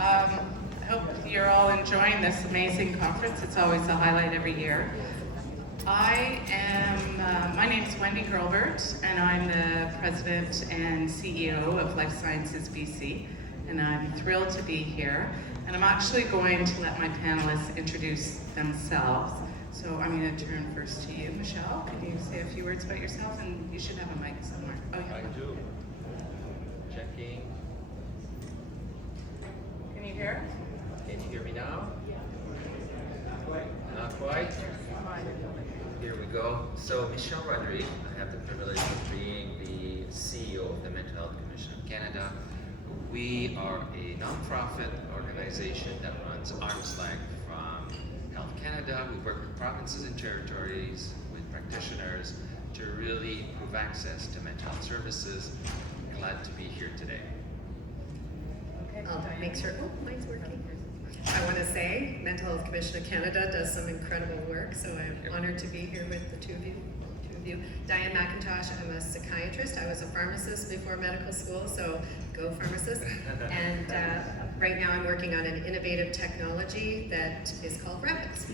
I hope you're all enjoying this amazing conference. It's always a highlight every year. My name is Wendy Hulbert, and I'm the President and CEO of LifeSciences BC, and I'm thrilled to be here. And I'm actually going to let my panelists introduce themselves. So I'm going to turn first to you, Michel. Can you say a few words about yourself? And you should have a mic somewhere. Oh, yeah. I do. Checking. Can you hear? Can you hear me now? Not quite? Here we go. So, Michel Rodgrigue, I have the privilege of being the CEO of the Mental Health Commission of Canada. We are a non-profit organization that runs arm's length from Health Canada. We work with provinces and territories, with practitioners to really improve access to mental health services. Glad to be here today. Okay. Make sure, mine's working. I want to say, Mental Health Commission of Canada does some incredible work, so I'm honored to be here with the two of you. Diane McIntosh, I'm a psychiatrist. I was a pharmacist before medical school, so go pharmacist. And right now I'm working on an innovative technology that is called Reboot.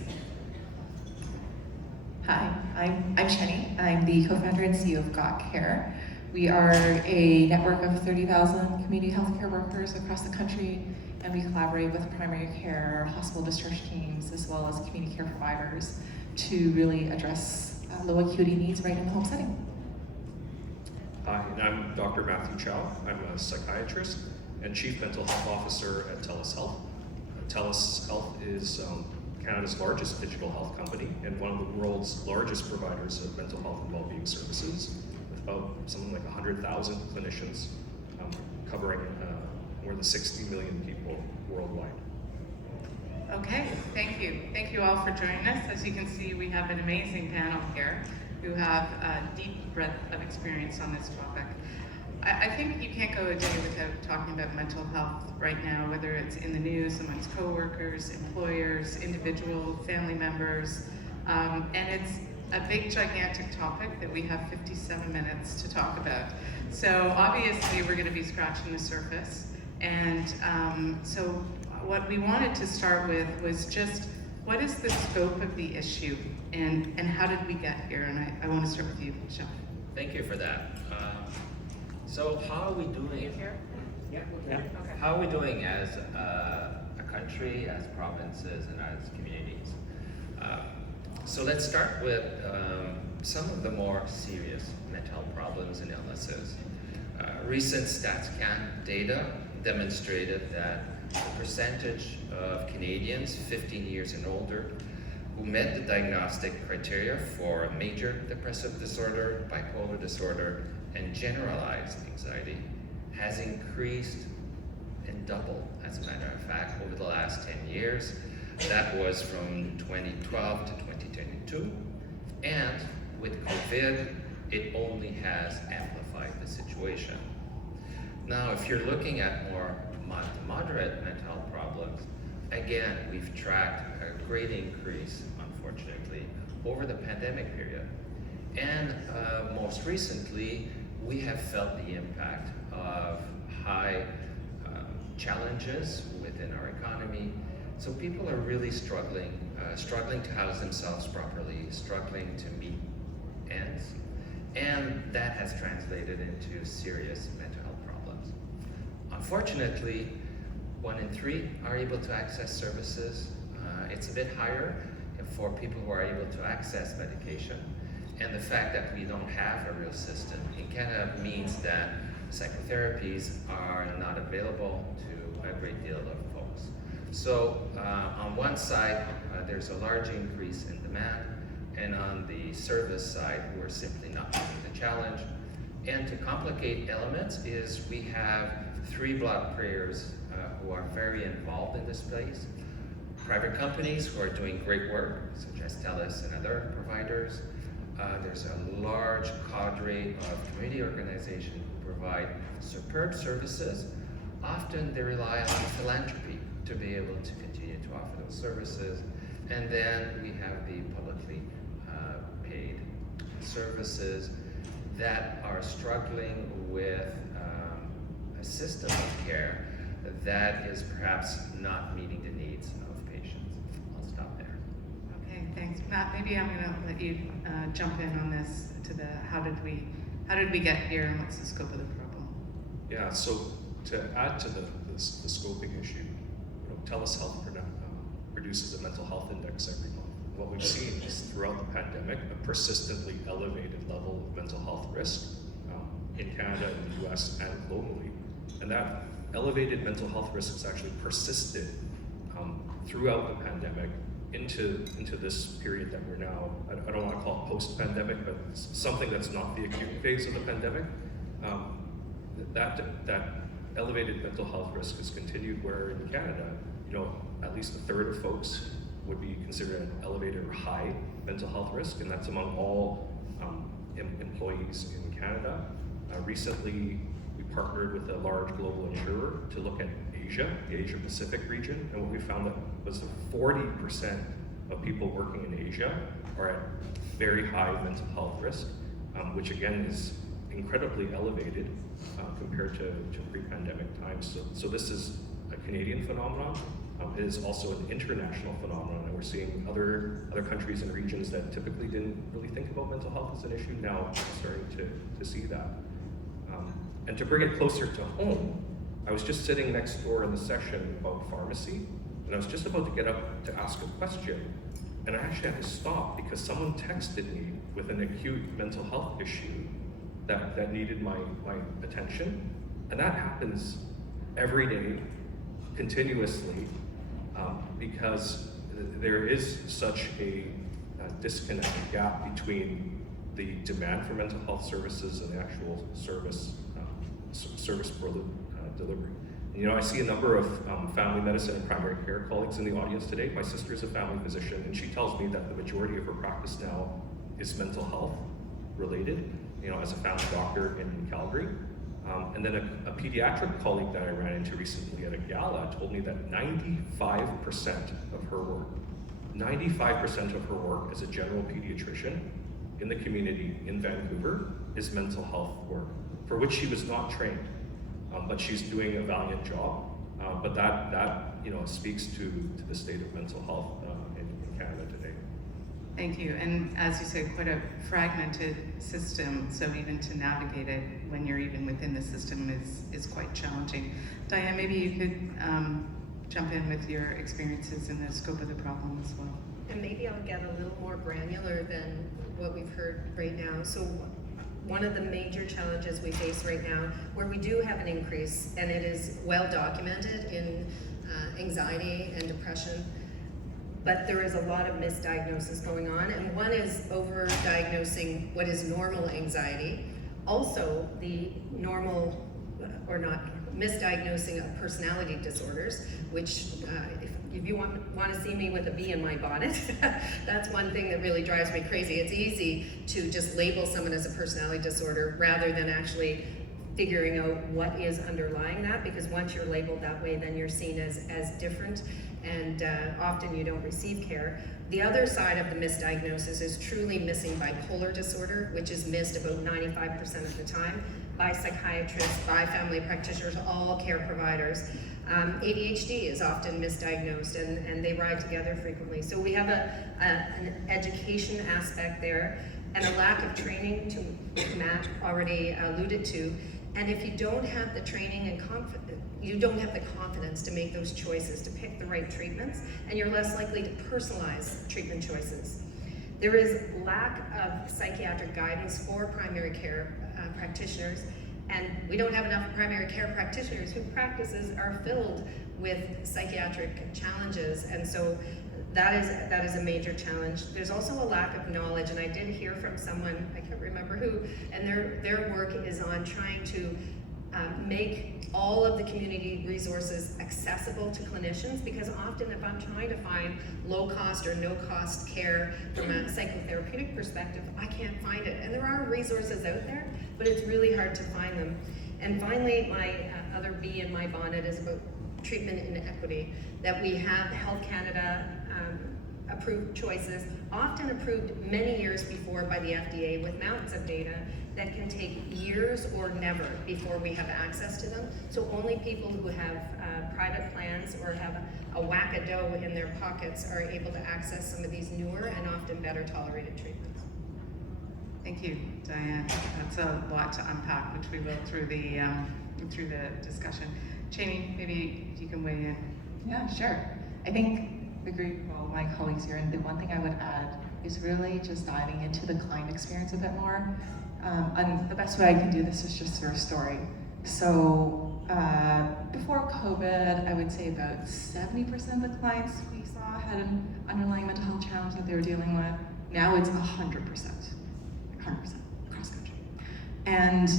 Hi, I'm Chenny. I'm the co-founder and CEO of Gotcare. We are a network of 30,000 community healthcare workers across the country, and we collaborate with primary care, hospital discharge teams, as well as community care providers to really address low acuity needs right in the home setting. Hi, and I'm Dr. Matthew Chow. I'm a psychiatrist and Chief Mental Health Officer at TELUS Health. TELUS Health is Canada's largest digital health company and one of the world's largest providers of mental health and well-being services, with about something like 100,000 clinicians covering more than 60 million people worldwide. Okay, thank you. Thank you all for joining us. As you can see, we have an amazing panel here who have a deep breadth of experience on this topic. I think you can't go a day without talking about mental health right now, whether it's in the news, amongst coworkers, employers, individual family members, and it's a big, gigantic topic that we have 57 minutes to talk about. So obviously we're going to be scratching the surface, and so what we wanted to start with was just what is the scope of the issue and how did we get here? And I want to start with you, Michel. Thank you for that. So how are we doing? Here? Yeah. Okay. How are we doing as a country, as provinces, and as communities? So let's start with some of the more serious mental health problems and illnesses. Recent StatsCan data demonstrated that the percentage of Canadians 15 years and older who met the diagnostic criteria for a major depressive disorder, bipolar disorder, and generalized anxiety has increased and doubled, as a matter of fact, over the last 10 years. That was from 2012 to 2022. And with COVID, it only has amplified the situation. Now, if you're looking at more mild to moderate mental health problems, again, we've tracked a great increase, unfortunately, over the pandemic period. And most recently, we have felt the impact of high challenges within our economy. So people are really struggling to house themselves properly, struggling to meet ends. And that has translated into serious mental health problems. Unfortunately, 1 in 3 are able to access services. It's a bit higher for people who are able to access medication. And the fact that we don't have a real system in Canada means that psychotherapies are not available to a great deal of folks. So on one side, there's a large increase in demand, and on the service side, we're simply not meeting the challenge. And to complicate elements is we have 3 block players who are very involved in this space. Private companies who are doing great work, such as TELUS and other providers. There's a large cadre of community organizations who provide superb services. Often they rely on philanthropy to be able to continue to offer those services. And then we have the publicly paid services that are struggling with a system of care that is perhaps not meeting the needs of patients. I'll stop there. Okay, thanks. Matt, maybe I'm gonna let you jump in on this to the how did we get here and what's the scope of the problem? Yeah, so to add to the scoping issue, TELUS Health produces a mental health index every month. What we've seen is throughout the pandemic, a persistently elevated level of mental health risk in Canada, in the US, and globally. And that elevated mental health risk has actually persisted throughout the pandemic into this period that we're now, I don't want to call it post-pandemic, but something that's not the acute phase of the pandemic. That elevated mental health risk has continued, where in Canada, at least a third of folks would be considered an elevated or high mental health risk, and that's among all employees in Canada. Recently, we partnered with a large global insurer to look at Asia, the Asia Pacific region, and what we found that was that 40% of people working in Asia are at very high mental health risk, which again is incredibly elevated compared to pre-pandemic times. So this is a Canadian phenomenon. It is also an international phenomenon, and we're seeing other countries and regions that typically didn't really think about mental health as an issue now starting to see that. And to bring it closer to home, I was just sitting next door in the session about pharmacy, and I was just about to get up to ask a question, and I actually had to stop because someone texted me with an acute mental health issue that needed my attention. And that happens every day, continuously, because there is such a disconnect, a gap between the demand for mental health services and the actual service delivery. I see a number of family medicine and primary care colleagues in the audience today. My sister is a family physician, and she tells me that the majority of her practice now is mental health related, as a family doctor in Calgary. And then a pediatric colleague that I ran into recently at a gala told me that 95% of her work as a general pediatrician in the community in Vancouver is mental health work, for which she was not trained, but she's doing a valiant job. But that speaks to the state of mental health in Canada today. Thank you. And as you said, quite a fragmented system, so even to navigate it when you're even within the system is quite challenging. Diane, maybe you could jump in with your experiences in the scope of the problem as well. And maybe I'll get a little more granular than what we've heard right now. So one of the major challenges we face right now, where we do have an increase, and it is well documented in anxiety and depression, but there is a lot of misdiagnosis going on, and one is over-diagnosing what is normal anxiety. Also, the normal, or not, misdiagnosing of personality disorders, which if you want to see me with a bee in my bonnet, that's one thing that really drives me crazy. It's easy to just label someone as a personality disorder rather than actually figuring out what is underlying that, because once you're labeled that way, then you're seen as different, and often you don't receive care. The other side of the misdiagnosis is truly missing bipolar disorder, which is missed about 95% of the time by psychiatrists, by family practitioners, all care providers. ADHD is often misdiagnosed, and they ride together frequently. So we have an education aspect there, and a lack of training, to Matt already alluded to. And if you don't have the training and you don't have the confidence to make those choices, to pick the right treatments, and you're less likely to personalize treatment choices. There is lack of psychiatric guidance for primary care practitioners, and we don't have enough primary care practitioners whose practices are filled with psychiatric challenges, and so that is a major challenge. There's also a lack of knowledge, and I did hear from someone, I can't remember who, and their work is on trying to make all of the community resources accessible to clinicians, because often if I'm trying to find low cost or no cost care from a psychotherapeutic perspective, I can't find it. And there are resources out there, but it's really hard to find them. And finally, my other bee in my bonnet is about treatment inequity, that we have Health Canada approved choices, often approved many years before by the FDA with mountains of data that can take years or never before we have access to them. So only people who have private plans or have a whack-a-dough in their pockets are able to access some of these newer and often better tolerated treatments. Thank you, Diane. That's a lot to unpack, which we will through the discussion. Chenny, maybe you can weigh in. Yeah, sure. I think I agree with all my colleagues here, and the one thing I would add is really just diving into the client experience a bit more. And the best way I can do this is just through a story. So before COVID, I would say about 70% of the clients we saw had an underlying mental health challenge that they were dealing with. Now it's 100%. 100% across the country. And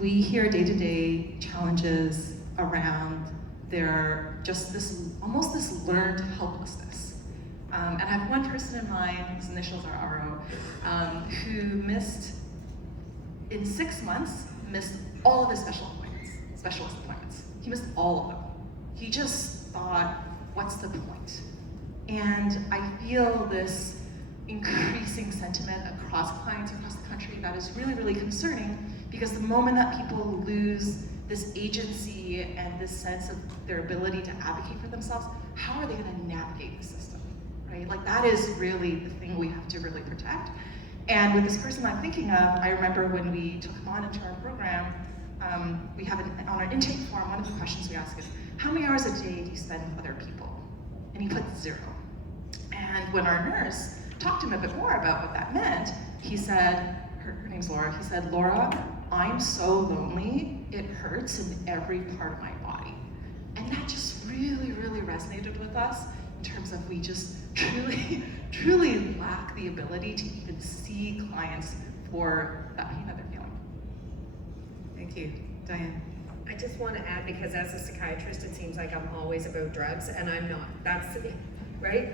we hear day-to-day challenges around their almost this learned helplessness. And I have one person in mind, his initials are RO, who in 6 months, missed all of his specialist appointments. He missed all of them. He just thought, what's the point? And I feel this increasing sentiment across clients across the country that is really, really concerning, because the moment that people lose this agency and this sense of their ability to advocate for themselves, how are they going to navigate the system, right? Like, that is really the thing we have to really protect. And with this person I'm thinking of, I remember when we took him on into our program, we have on our intake form, one of the questions we ask is, how many hours a day do you spend with other people? And he put 0. And when our nurse talked to him a bit more about what that meant, he said, her name's Laura, he said, Laura, I'm so lonely, it hurts in every part of my body. And that just really, really resonated with us in terms of we just truly lack the ability to even see clients for that pain that they're feeling. Thank you. Diane. I just want to add, because as a psychiatrist, it seems like I'm always about drugs, and I'm not. That's right?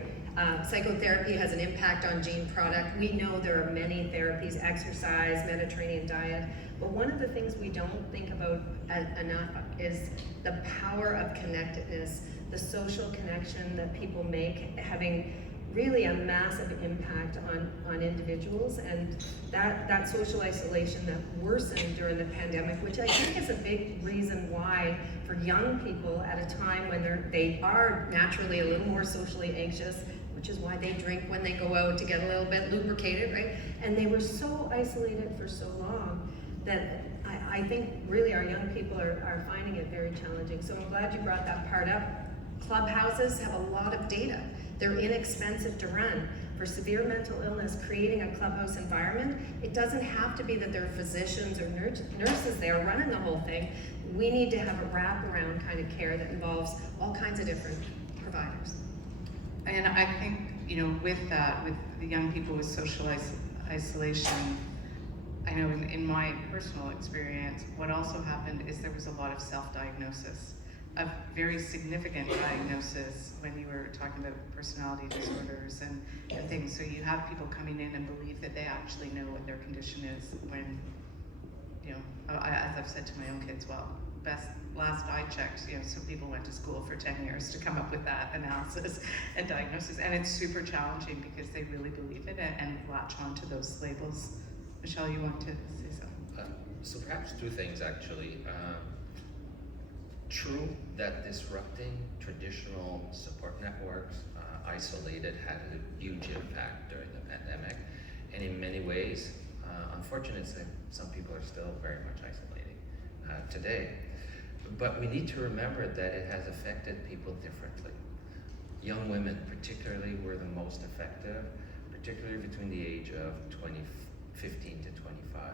Psychotherapy has an impact on gene product. We know there are many therapies, exercise, Mediterranean diet, but one of the things we don't think about enough is the power of connectedness, the social connection that people make, having really a massive impact on individuals, and that social isolation that worsened during the pandemic, which I think is a big reason why for young people at a time when they are naturally a little more socially anxious, which is why they drink when they go out to get a little bit lubricated, right? And they were so isolated for so long that I think really our young people are finding it very challenging. So I'm glad you brought that part up. Clubhouses have a lot of data. They're inexpensive to run. For severe mental illness, creating a clubhouse environment, it doesn't have to be that there are physicians or nurses there running the whole thing. We need to have a wraparound kind of care that involves all kinds of different providers. And I think, with that, with the young people with social isolation, I know in my personal experience, what also happened is there was a lot of self-diagnosis, a very significant diagnosis when you were talking about personality disorders and things. So you have people coming in and believe that they actually know what their condition is when, as I've said to my own kids, well, last I checked, some people went to school for 10 years to come up with that analysis and diagnosis. And it's super challenging because they really believe it and latch onto those labels. Michel, you want to say something? So perhaps two things, actually. True that disrupting traditional support networks, isolated, had a huge impact during the pandemic. And in many ways, unfortunately, some people are still very much isolating today. But we need to remember that it has affected people differently. Young women particularly were the most effective, particularly between the age of 15 to 25.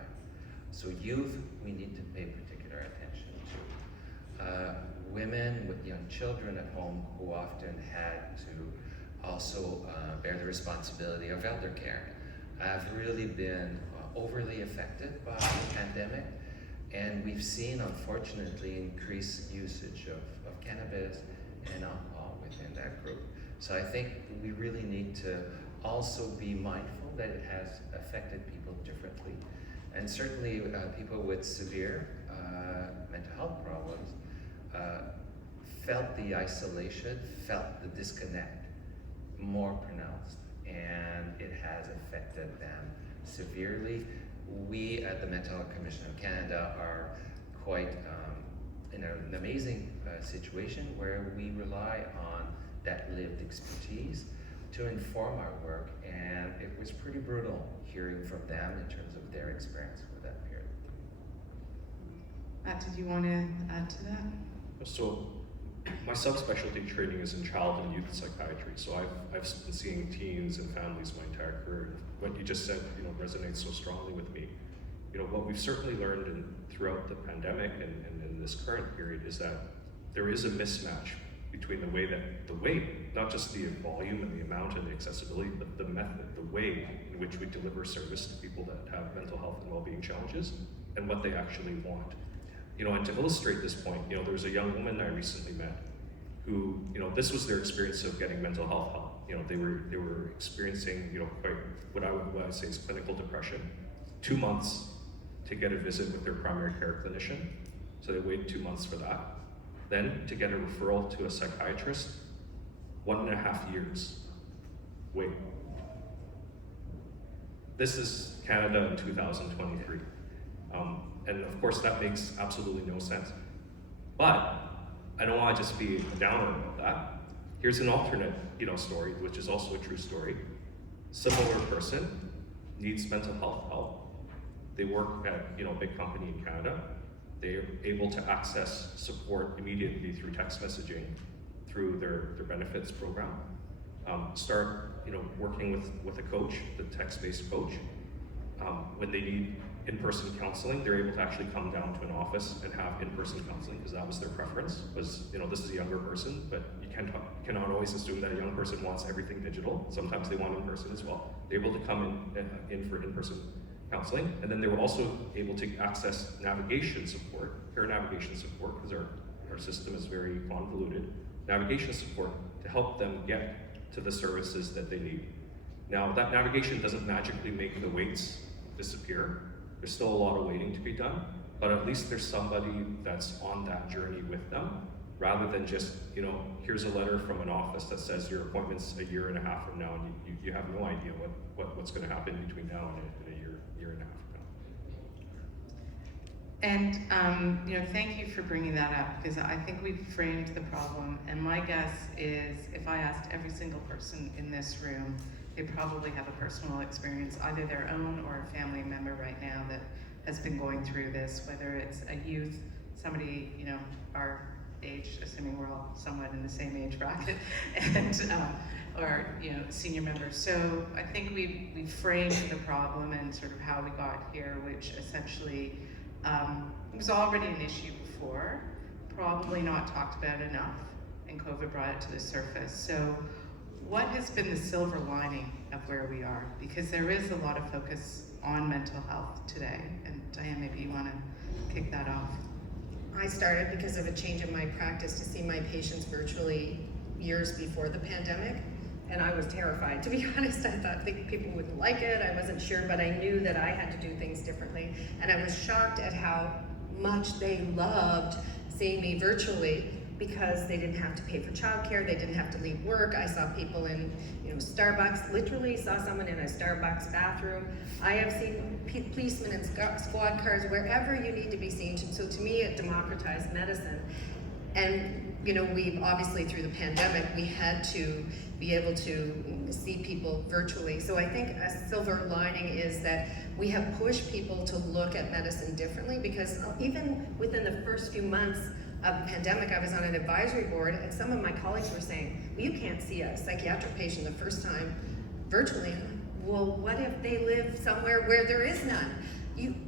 So youth, we need to pay particular attention to. Women with young children at home who often had to also bear the responsibility of elder care have really been overly affected by the pandemic. And we've seen, unfortunately, increased usage of cannabis and alcohol within that group. So I think we really need to also be mindful that it has affected people differently. And certainly people with severe mental health problems felt the isolation, felt the disconnect more pronounced and it has affected them severely. We at the Mental Health Commission of Canada are quite in an amazing situation where we rely on that lived expertise to inform our work, and it was pretty brutal hearing from them in terms of their experience with that period. Matt, did you want to add to that? So my subspecialty training is in child and youth psychiatry. So I've been seeing teens and families my entire career. What you just said, resonates so strongly with me. What we've certainly learned throughout the pandemic and in this current period is that there is a mismatch between the way, not just the volume and the amount and the accessibility, but the method, the way in which we deliver service to people that have mental health and well-being challenges and what they actually want. And to illustrate this point, there was a young woman I recently met who, this was their experience of getting mental health help. They were experiencing, quite what I would say is clinical depression. 2 months to get a visit with their primary care clinician. So they waited 2 months for that. Then to get a referral to a psychiatrist, 1.5 years wait. This is Canada in 2023. And of course that makes absolutely no sense. But I don't want to just be a downer about that. Here's an alternate, story, which is also a true story. Similar person needs mental health help. They work at a big company in Canada. They're able to access support immediately through text messaging, through their benefits program. Start working with a coach, the text-based coach. When they need in-person counseling, they're able to actually come down to an office and have in-person counseling because that was their preference. Was this is a younger person, but you cannot always assume that a young person wants everything digital. Sometimes they want in-person as well. They're able to come in for in-person counseling, and then they were also able to access navigation support, care navigation support, because our system is very convoluted, navigation support to help them get to the services that they need. Now, that navigation doesn't magically make the waits disappear. There's still a lot of waiting to be done, but at least there's somebody that's on that journey with them, rather than just, here's a letter from an office that says your appointment's a year and a half from now, and you have no idea what's going to happen between now and a year and a half from now. And thank you for bringing that up, because I think we've framed the problem, and my guess is if I asked every single person in this room, they probably have a personal experience, either their own or a family member right now that has been going through this, whether it's a youth, somebody, our age, assuming we're all somewhat in the same age bracket, and or senior members. So I think we've framed the problem and sort of how we got here, which essentially was already an issue before, probably not talked about enough, and COVID brought it to the surface. So what has been the silver lining of where we are? Because there is a lot of focus on mental health today, and Diane, maybe you want to kick that off. I started because of a change in my practice to see my patients virtually years before the pandemic, and I was terrified. To be honest, I thought people wouldn't like it, I wasn't sure, but I knew that I had to do things differently, and I was shocked at how much they loved seeing me virtually because they didn't have to pay for childcare, they didn't have to leave work. I saw people in Starbucks, literally saw someone in a Starbucks bathroom. I have seen policemen in squad cars, wherever you need to be seen. So to me, it democratized medicine. And we've obviously through the pandemic, we had to be able to see people virtually. So I think a silver lining is that we have pushed people to look at medicine differently, because even within the first few months of the pandemic, I was on an advisory board, and some of my colleagues were saying, well, you can't see a psychiatric patient the first time virtually. Well, what if they live somewhere where there is none?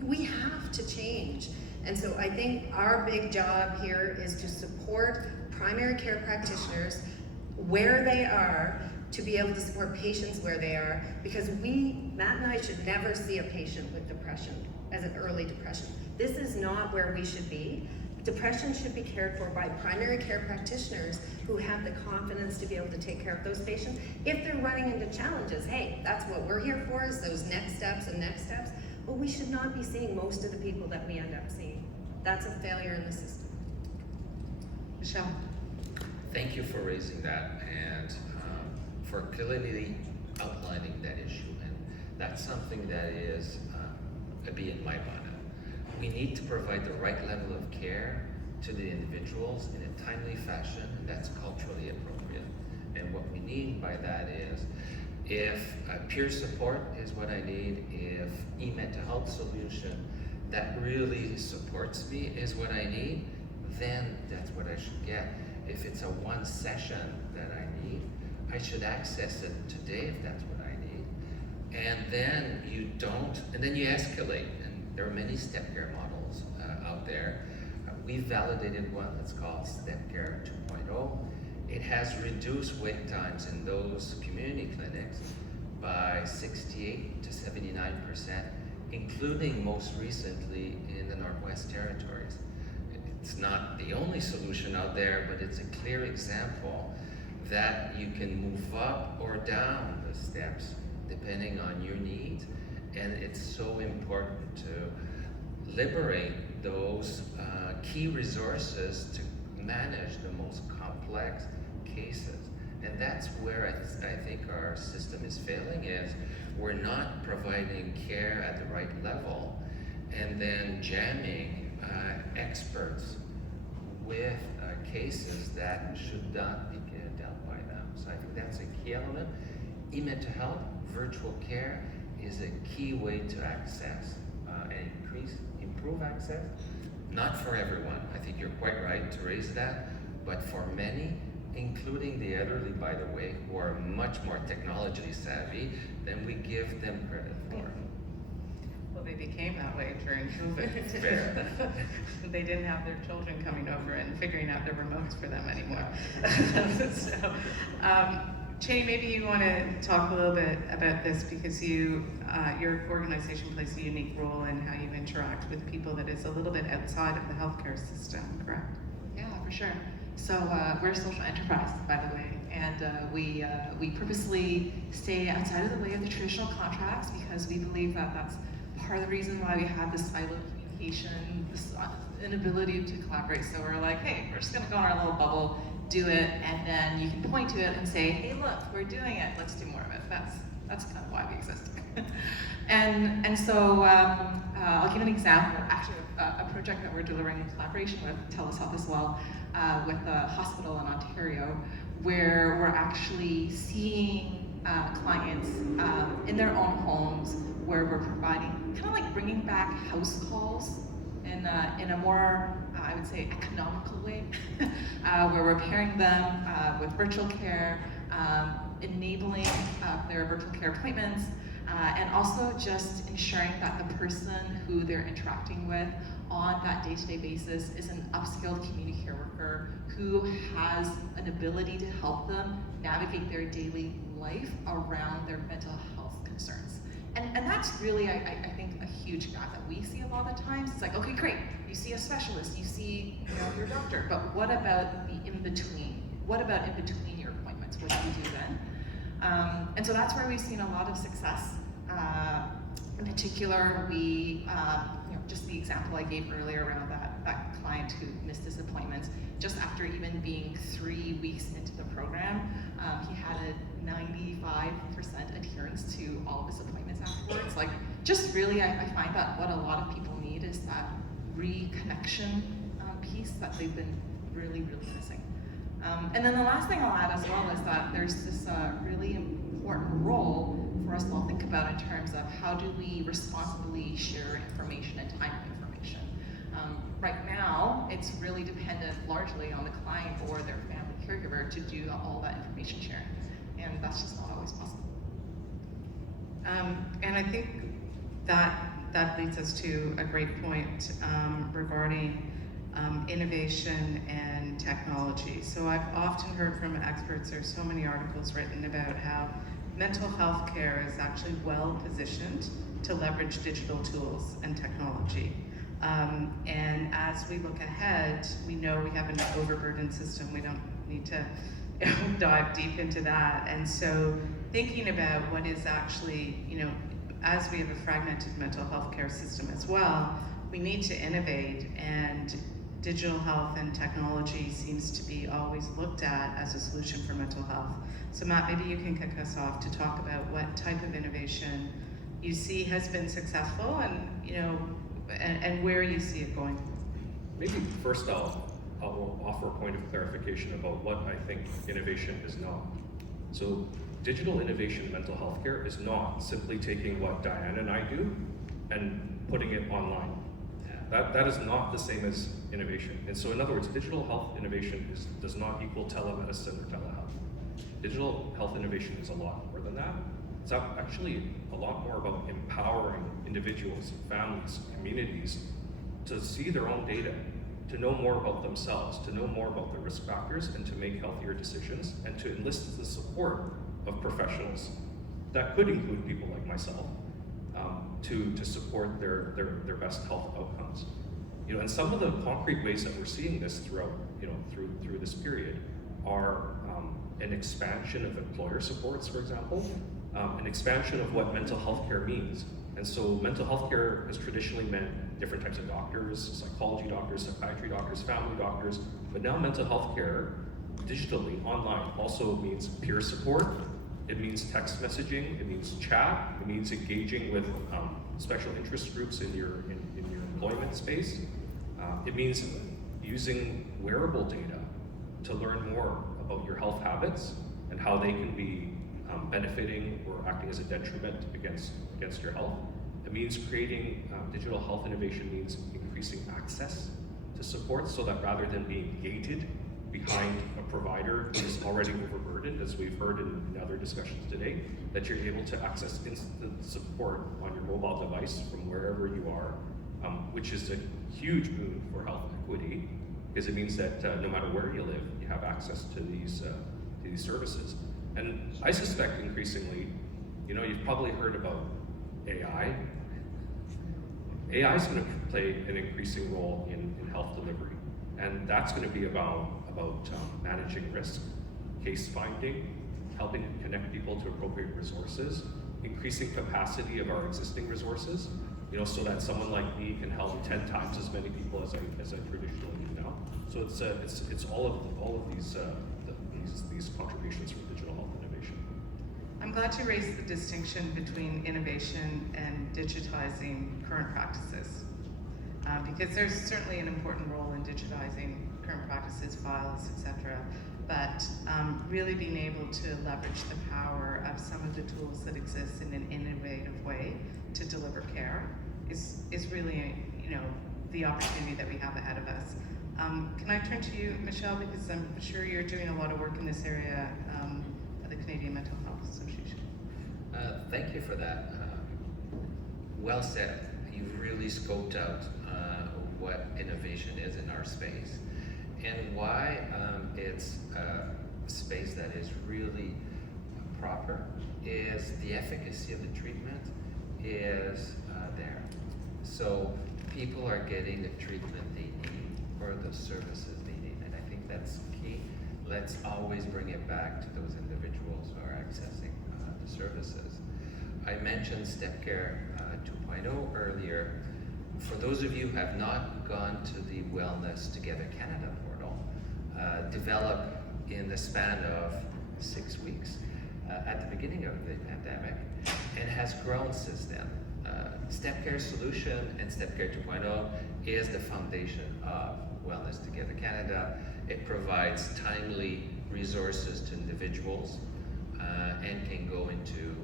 We have to change. And so I think our big job here is to support primary care practitioners where they are, to be able to support patients where they are, because Matt and I should never see a patient with depression as an early depression. This is not where we should be. Depression should be cared for by primary care practitioners who have the confidence to be able to take care of those patients. If they're running into challenges, hey, that's what we're here for, is those next steps and next steps. But we should not be seeing most of the people that we end up seeing. That's a failure in the system. Michel? Thank you for raising that, and for clearly outlining that issue, and that's something that is a bee in my bonnet. We need to provide the right level of care to the individuals in a timely fashion that's culturally appropriate. And what we mean by that is, if peer support is what I need, if e-mental health solution that really supports me is what I need, then that's what I should get. If it's a one session that I need, I should access it today if that's what I need. And then you don't, and then you escalate. And there are many step care models out there. We've validated one that's called Step Care 2.0. It has reduced wait times in those community clinics by 68 to 79%, including most recently in the Northwest Territories. It's not the only solution out there, but it's a clear example that you can move up or down the steps depending on your needs. And it's so important to liberate those key resources to manage the most complex cases. And that's where I think our system is failing, is we're not providing care at the right level and then jamming experts with cases that should not be dealt by them. So I think that's a key element. E-mental health, virtual care is a key way to access and improve access. Not for everyone. I think you're quite right to raise that, but for many, including the elderly, by the way, who are much more technologically savvy than we give them credit for. Well, they became that way during COVID. Fair. They didn't have their children coming over and figuring out their remotes for them anymore. So, Chenny, maybe you want to talk a little bit about this, because your organization plays a unique role in how you interact with people that is a little bit outside of the healthcare system, correct? Yeah, for sure. So we're a social enterprise, by the way, and we purposely stay outside of the way of the traditional contracts, because we believe that that's part of the reason why we have this siloed communication, this inability to collaborate. So we're like, hey, we're just gonna go in our little bubble, do it, and then you can point to it and say, hey, look, we're doing it, let's do more of it. That's kind of why we exist. and so I'll give an example, actually, a project that we're delivering in collaboration with TELUS Health as well, with a hospital in Ontario, where we're actually seeing clients in their own homes, where we're providing, kind of like bringing back house calls in a more, I would say, economical way, where we're pairing them with virtual care, enabling their virtual care appointments, and also just ensuring that the person who they're interacting with on that day-to-day basis is an upskilled community care worker who has an ability to help them navigate their daily life around their mental health concerns. And that's really, I think, a huge gap that we see a lot of the times. It's like, okay, great, you see a specialist, you see your doctor, but what about the in-between? What about in between your appointments? What do you do then? And so that's where we've seen a lot of success. In particular, we, just the example I gave earlier around that client who missed his appointments, just after even being 3 weeks into the program, he had a 95% adherence to all of his appointments afterwards. Like, just really, I find that what a lot of people need is that reconnection piece that they've been really, really missing. And then the last thing I'll add as well is that there's this really important role for us to all think about in terms of how do we responsibly share information and timely information. Right now, it's really dependent largely on the client or their family caregiver to do all that information sharing, and that's just not always possible. And I think that leads us to a great point regarding innovation and technology. So I've often heard from experts, there's so many articles written about how mental health care is actually well positioned to leverage digital tools and technology. And as we look ahead, we know we have an overburdened system. We don't need to dive deep into that. And so thinking about what is actually, as we have a fragmented mental health care system as well, we need to innovate and digital health and technology seems to be always looked at as a solution for mental health. So Matt, maybe you can kick us off to talk about what type of innovation you see has been successful, and and where you see it going. Maybe first I'll offer a point of clarification about what I think innovation is not. So digital innovation in mental health care is not simply taking what Diane and I do and putting it online. That is not the same as innovation. And so in other words, digital health innovation does not equal telemedicine or telehealth. Digital health innovation is a lot more than that. It's actually a lot more about empowering individuals, families, communities to see their own data, to know more about themselves, to know more about their risk factors, and to make healthier decisions, and to enlist the support of professionals. That could include people like myself, to support their best health outcomes. And some of the concrete ways that we're seeing this throughout, through this period are an expansion of employer supports, for example, an expansion of what mental health care means. And so mental health care has traditionally meant different types of doctors, psychology doctors, psychiatry doctors, family doctors, but now mental health care digitally, online, also means peer support. It means text messaging, it means chat, it means engaging with special interest groups in your employment space. It means using wearable data to learn more about your health habits and how they can be benefiting or acting as a detriment against your health. It means creating digital health innovation means increasing access to support, so that rather than being gated behind a provider who's already overburdened, as we've heard in other discussions today, that you're able to access instant support on your mobile device from wherever you are, which is a huge boon for health equity, because it means that no matter where you live, you have access to these services. And I suspect increasingly, you've probably heard about AI. AI is going to play an increasing role in health delivery, and that's going to be about managing risk, case finding, helping connect people to appropriate resources, increasing capacity of our existing resources, so that someone like me can help 10 times as many people as I traditionally do now. So it's all of these contributions from digital health innovation. I'm glad you raised the distinction between innovation and digitizing current practices, because there's certainly an important role in digitizing current practices, files, etc. But really being able to leverage the power of some of the tools that exist in an innovative way to deliver care is really, the opportunity that we have ahead of us. Can I turn to you, Michel, because I'm sure you're doing a lot of work in this area at the Canadian Mental Health Association. Thank you for that. Well said. You've really scoped out what innovation is in our space, and why it's a space that is really proper is the efficacy of the treatment is there. So people are getting the treatment they need or the services they need, and I think that's key. Let's always bring it back to those individuals who are accessing the services. I mentioned StepCare 2.0 earlier. For those of you who have not gone to the Wellness Together Canada portal, developed in the span of 6 weeks at the beginning of the pandemic, and has grown since then. StepCare Solution and StepCare 2.0 is the foundation of Wellness Together Canada. It provides timely resources to individuals and can go into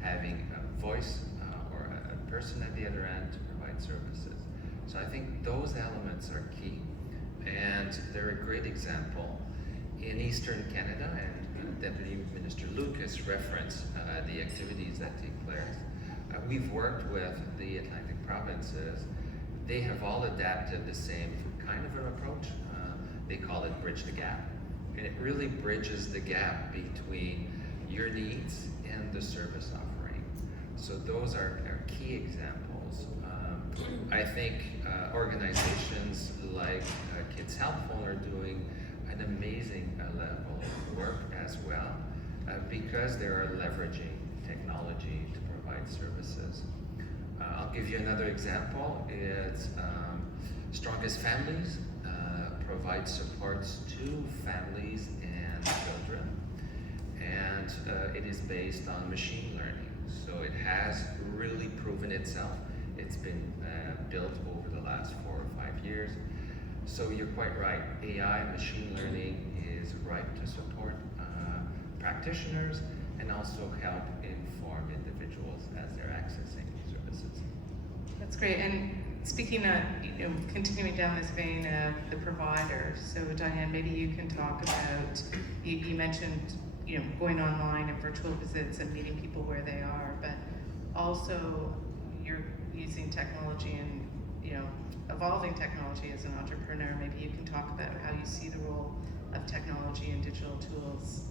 having a voice or a person at the other end to provide services. So I think those elements are key, and they're a great example. In Eastern Canada, and Deputy Minister Lucas referenced the activities that take place. We've worked with the Atlantic provinces. They have all adapted the same kind of an approach. They call it Bridge the Gap. And it really bridges the gap between your needs and the service offering. So those are key examples. I think organizations like Kids Health Phone are doing an amazing level of work as well, because they are leveraging technology to provide services. I'll give you another example. It's Strongest Families provides supports to families and children, and it is based on machine learning. So it has really proven itself. It's been built over the last 4 or 5 years. So you're quite right. AI, machine learning is right to support practitioners and also help inform individuals as they're accessing services. That's great. And speaking of, continuing down this vein of the provider, so Diane, maybe you can talk about, you mentioned, going online and virtual visits and meeting people where they are, but also you're using technology and, evolving technology as an entrepreneur. Maybe you can talk about how you see the role of technology and digital tools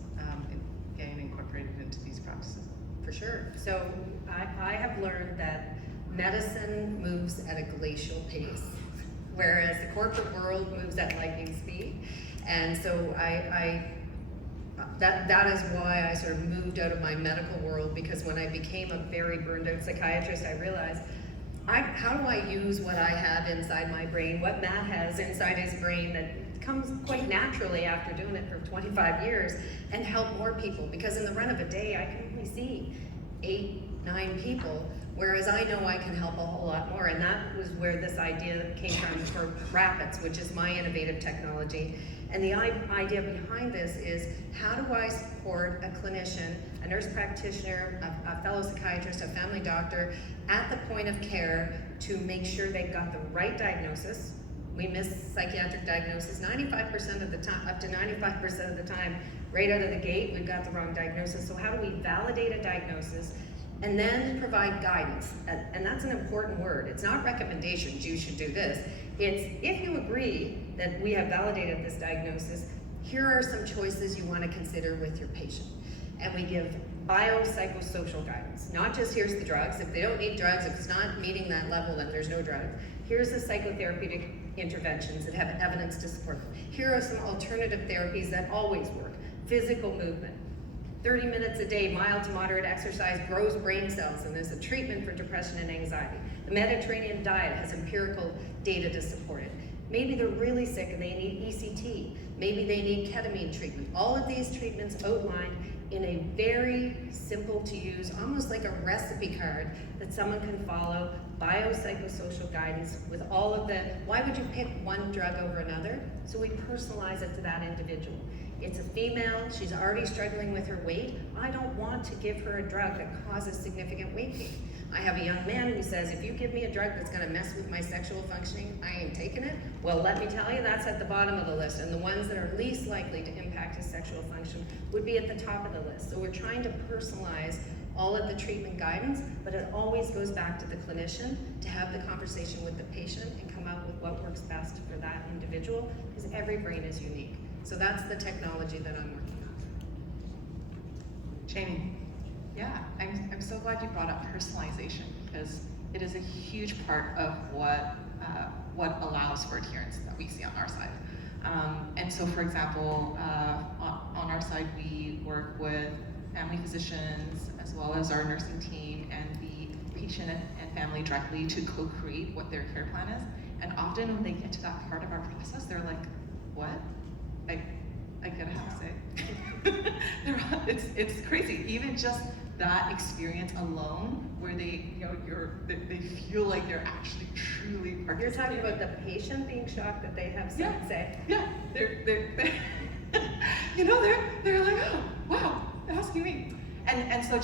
getting incorporated into these practices. For sure. So I have learned that medicine moves at a glacial pace, whereas the corporate world moves at lightning speed. And so that is why I sort of moved out of my medical world, because when I became a very burned out psychiatrist, I realized, how do I use what I have inside my brain, what Matt has inside his brain that comes quite naturally after doing it for 25 years, and help more people? Because in the run of a day, I can only see 8, 9 people, whereas I know I can help a whole lot more. And that was where this idea came from for Rapids, which is my innovative technology. And the idea behind this is, how do I support a clinician, a nurse practitioner, a fellow psychiatrist, a family doctor at the point of care to make sure they've got the right diagnosis. We miss psychiatric diagnosis 95% of the time, up to 95% of the time. Right out of the gate, we've got the wrong diagnosis. So how do we validate a diagnosis and then provide guidance? And that's an important word. It's not recommendations, you should do this. It's, if you agree that we have validated this diagnosis, here are some choices you want to consider with your patient. And we give biopsychosocial guidance. Not just here's the drugs. If they don't need drugs, if it's not meeting that level, then there's no drugs. Here's the psychotherapeutic interventions that have evidence to support them. Here are some alternative therapies that always work. Physical movement. 30 minutes a day, mild to moderate exercise grows brain cells, and there's a treatment for depression and anxiety. The Mediterranean diet has empirical data to support it. Maybe they're really sick and they need ECT. Maybe they need ketamine treatment. All of these treatments outlined in a very simple to use, almost like a recipe card that someone can follow, biopsychosocial guidance with all of the, why would you pick one drug over another? So we personalize it to that individual. It's a female, she's already struggling with her weight. I don't want to give her a drug that causes significant weight gain. I have a young man who says, if you give me a drug that's gonna mess with my sexual functioning, I ain't taking it. Well, let me tell you, that's at the bottom of the list. And the ones that are least likely to impact his sexual function would be at the top of the list. So we're trying to personalize all of the treatment guidance, but it always goes back to the clinician to have the conversation with the patient and come up with what works best for that individual, because every brain is unique. So that's the technology that I'm working on. Chenny. Yeah, I'm so glad you brought up personalization, because it is a huge part of what allows for adherence that we see on our side. And so, for example, on our side, we work with family physicians as well as our nursing team and the patient and family directly to co-create what their care plan is. And often when they get to that part of our process, they're like, what? I gotta have to say. It's crazy. Even just that experience alone, where they they feel like they're actually truly participating. You're talking about the patient being shocked that they have something to say. Yeah, they're they're like, oh wow, they're asking me. And so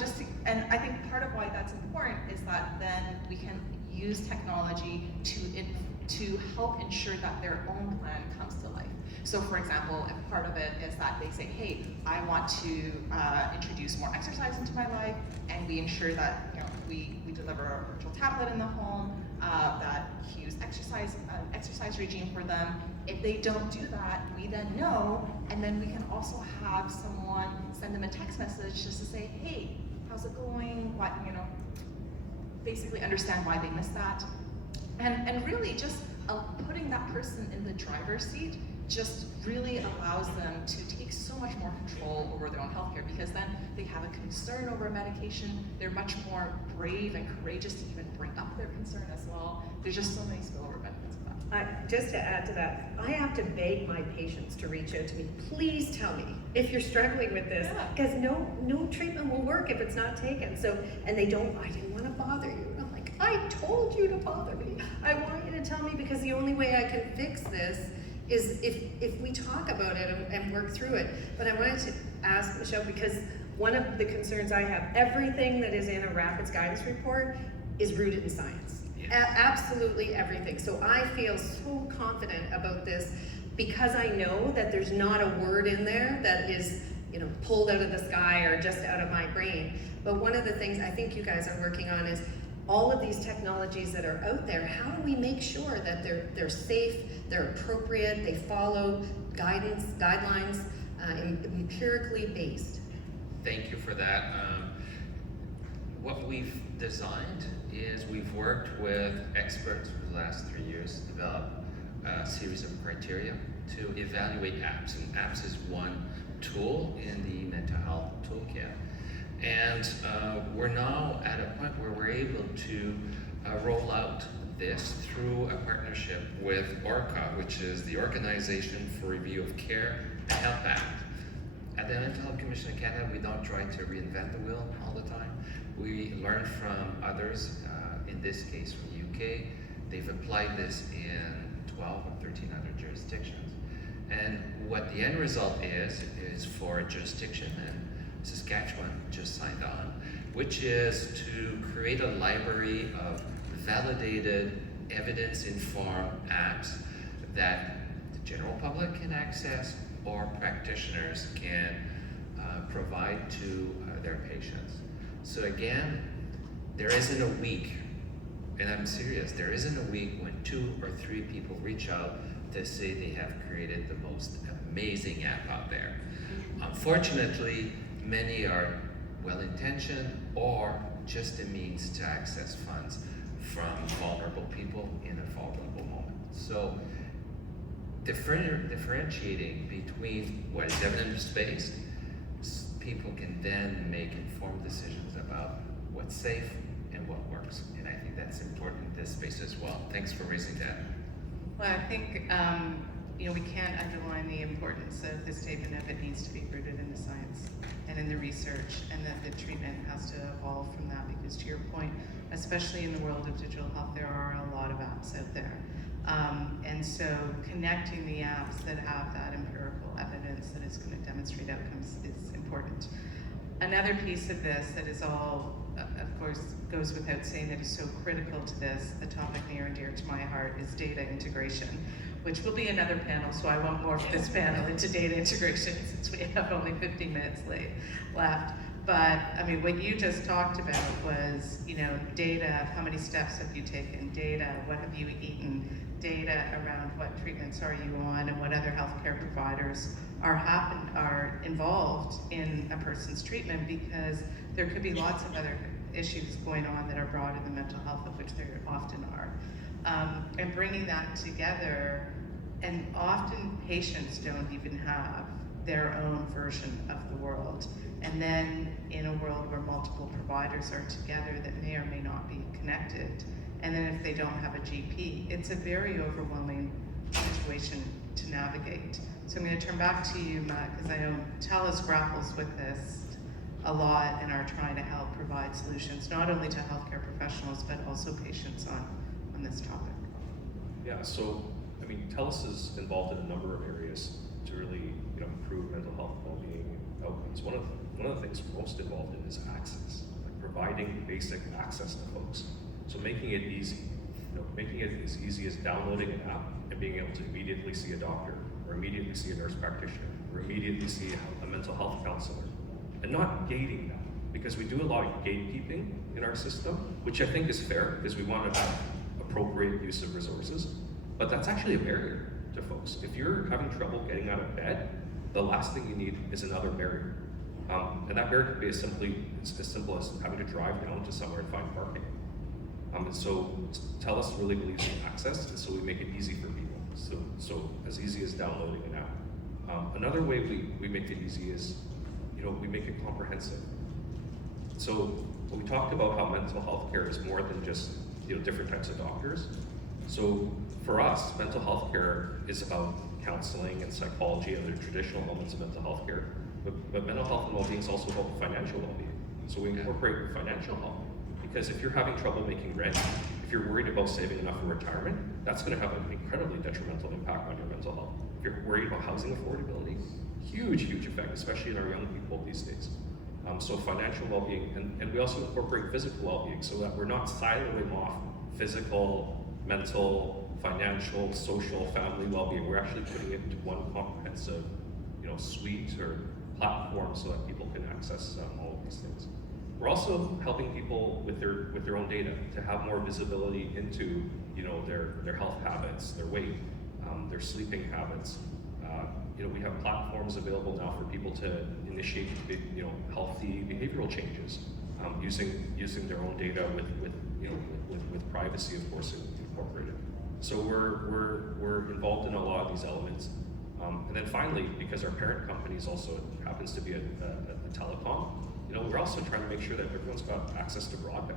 and I think part of why that's important is that then we can use technology to help ensure that their own plan comes to life. So for example, if part of it is that they say, hey, I want to introduce more exercise into my life, and we ensure that we deliver a virtual tablet in the home that use exercise regime for them. If they don't do that, we then know, and then we can also have someone send them a text message just to say, hey, how's it going? What, basically understand why they missed that. And really just putting that person in the driver's seat just really allows them to take so much more control over their own healthcare, because then they have a concern over a medication. They're much more brave and courageous to even bring up their concern as well. There's just so many spillover benefits of that. Just to add to that, I have to beg my patients to reach out to me. Please tell me if you're struggling with this, because no treatment will work if it's not taken. So, and they don't, I didn't want to bother you. And I'm like, I told you to bother me. I want you to tell me, because the only way I can fix this is if we talk about it and work through it. But I wanted to ask Michel, because one of the concerns I have, everything that is in a RAPIDS guidance report is rooted in science. Absolutely everything. So I feel so confident about this because I know that there's not a word in there that is, pulled out of the sky or just out of my brain. But one of the things I think you guys are working on is all of these technologies that are out there. How do we make sure that they're safe, they're appropriate, they follow guidelines, empirically based? Thank you for that. What we've designed is we've worked with experts for the last 3 years to develop a series of criteria to evaluate apps. And apps is one tool in the mental health toolkit. And we're now at a point where we're able to roll out this through a partnership with ORCA, which is the Organization for Review of Care and Health Act. At the Mental Health Commission of Canada, we don't try to reinvent the wheel all the time. We learn from others, in this case from the UK. They've applied this in 12 or 13 other jurisdictions. And what the end result is for a jurisdiction, and Saskatchewan just signed on, which is to create a library of validated, evidence-informed apps that the general public can access or practitioners can provide to their patients. So again, there isn't a week, and I'm serious, there isn't a week when 2 or 3 people reach out to say they have created the most amazing app out there. Unfortunately, many are well-intentioned or just a means to access funds from vulnerable people in a vulnerable moment. So differentiating between what is evidence-based, people can then make informed decisions about what's safe and what works. And I think that's important in this space as well. Thanks for raising that. Well, I think we can't underline the importance of the statement of it needs to be rooted in the science and in the research, and that the treatment has to evolve from that, because to your point, especially in the world of digital health, there are a lot of apps out there. And so connecting the apps that have that empirical evidence that is going to demonstrate outcomes is important. Another piece of this that is all, of course, goes without saying, that is so critical to this, the topic near and dear to my heart, is data integration, which will be another panel, so I won't morph this panel into data integration since we have only 15 minutes left. But I mean, what you just talked about was, data, how many steps have you taken, data, what have you eaten, data around what treatments are you on and what other healthcare providers are involved in a person's treatment, because there could be lots of other issues going on that are broad in the mental health, of which there often are. And bringing that together, and often patients don't even have their own version of the world. And then in a world where multiple providers are together that may or may not be connected, and then if they don't have a GP, it's a very overwhelming situation to navigate. So I'm going to turn back to you, Matt, because I know TELUS grapples with this a lot and are trying to help provide solutions, not only to healthcare professionals, but also patients on this topic. Yeah, so, I mean, TELUS is involved in a number of areas to really, improve mental health well-being outcomes. One of the things we're most involved in is access, like providing basic access to folks. So making it easy, making it as easy as downloading an app and being able to immediately see a doctor, or immediately see a nurse practitioner, or immediately see a mental health counselor, and not gating that, because we do a lot of gatekeeping in our system, which I think is fair, because we want to have appropriate use of resources, but that's actually a barrier to folks. If you're having trouble getting out of bed, the last thing you need is another barrier. And that barrier could be as simple as having to drive down to somewhere and find parking. And so TELUS really believes in access, and so we make it easy for people. So as easy as downloading an app. Another way we make it easy is, we make it comprehensive. So when we talked about how mental health care is more than just different types of doctors. So for us, mental health care is about counseling and psychology and the traditional elements of mental health care, but mental health and well-being is also about financial well-being. So we incorporate financial health, because if you're having trouble making rent, if you're worried about saving enough for retirement, that's going to have an incredibly detrimental impact on your mental health. If you're worried about housing affordability, huge effect, especially in our young people these days. So financial well-being, and we also incorporate physical well-being, so that we're not siloing off physical, mental, financial, social, family well-being. We're actually putting it into one comprehensive, suite or platform so that people can access all of these things. We're also helping people with their own data to have more visibility into their health habits, their weight, their sleeping habits. We have platforms available now for people to initiate healthy behavioral changes using their own data with privacy, of course, incorporated. So we're involved in a lot of these elements. And then finally, because our parent company also happens to be a telecom, we're also trying to make sure that everyone's got access to broadband,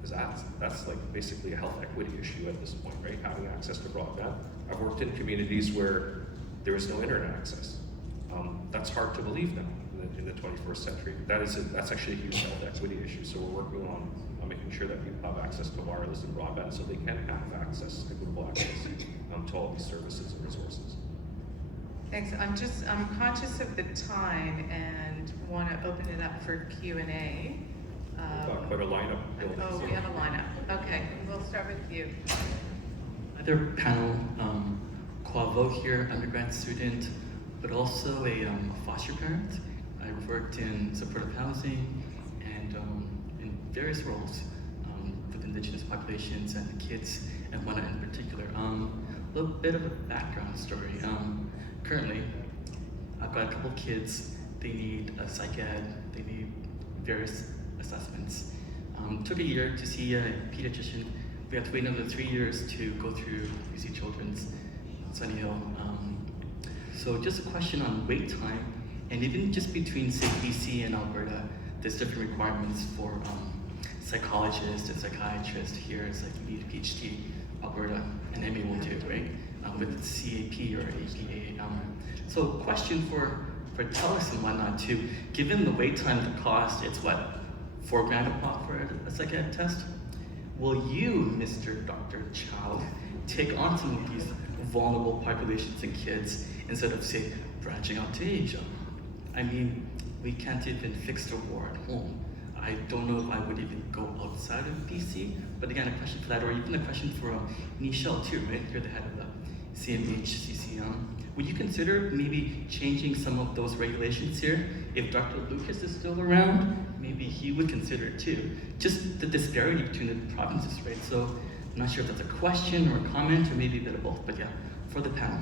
because that's like basically a health equity issue at this point, right? Having access to broadband. I've worked in communities where there was no internet access. That's hard to believe now in the 21st century. That's actually a huge health equity issue. So we're working on making sure that people have access to wireless and broadband, so they can have equitable access to all these services and resources. Thanks. I'm conscious of the time and want to open it up for Q&A. We've got quite a lineup. Oh, we have a lineup. Okay, we'll start with you. Other panel, Quavo here, undergrad student, but also a foster parent. I've worked in supportive housing and in various roles with indigenous populations and kids, and one in particular. A little bit of a background story. Currently, I've got a couple kids. They need a psych ed. They need various assessments. Took a year to see a pediatrician. We have to wait another 3 years to go through BC Children's, Sunny Hill. So just a question on wait time, and even just between, say, BC and Alberta, there's different requirements for psychologists and psychiatrists. Here it's like you need a PhD, Alberta, and MA will do, right? With CAP or APA. So question for TELUS and whatnot too, given the wait time, the cost, it's what, $4 grand a pop for a psych ed test? Will you, Mr. Dr. Chow, take on some of these vulnerable populations and kids instead of, say, branching out to Asia? I mean, we can't even fix the war at home. I don't know if I would even go outside of BC, but again, a question for that, or even a question for Michel too, right? You're the head of the MHCC. Would you consider maybe changing some of those regulations here? If Dr. Lucas is still around, maybe he would consider it too. Just the disparity between the provinces, right? So I'm not sure if that's a question or a comment or maybe a bit of both, but yeah, for the panel.